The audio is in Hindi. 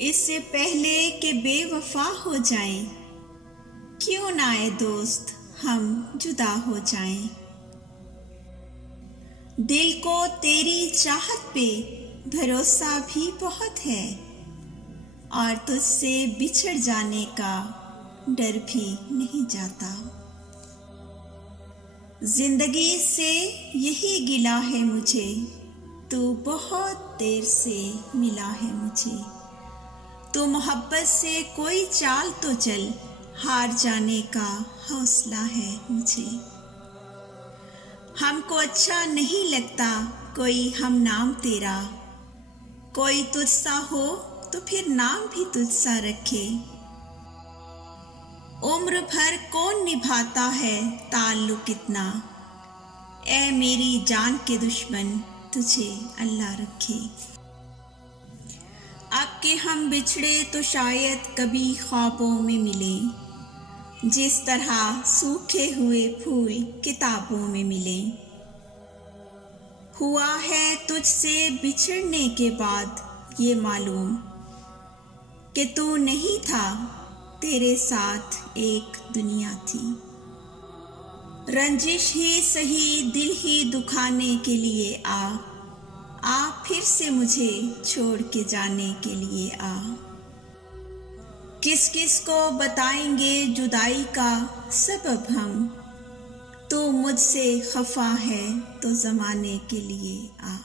इससे पहले कि बेवफा हो जाएं, क्यों ना ए दोस्त हम जुदा हो जाएं। दिल को तेरी चाहत पे भरोसा भी बहुत है और तुझसे बिछड़ जाने का डर भी नहीं जाता। जिंदगी से यही गिला है मुझे, तू बहुत देर से मिला है मुझे। तू मोहब्बत से कोई चाल तो चल, हार जाने का हौसला है मुझे। हमको अच्छा नहीं लगता कोई हम नाम तेरा, कोई तुझसा हो तो फिर नाम भी तुझसा रखे। उम्र भर कौन निभाता है ताल्लुक इतना, ए मेरी जान के दुश्मन तुझे अल्लाह रखे। अब के हम बिछड़े तो शायद कभी ख्वाबों में मिले, जिस तरह सूखे हुए फूल किताबों में मिले। हुआ है तुझसे बिछड़ने के बाद ये मालूम कि तू नहीं था, तेरे साथ एक दुनिया थी। रंजिश ही सही दिल ही दुखाने के लिए आ फिर से मुझे छोड़ के जाने के लिए आ। किस किस को बताएंगे जुदाई का सबब हम, तू मुझसे खफा है तो ज़माने के लिए आ।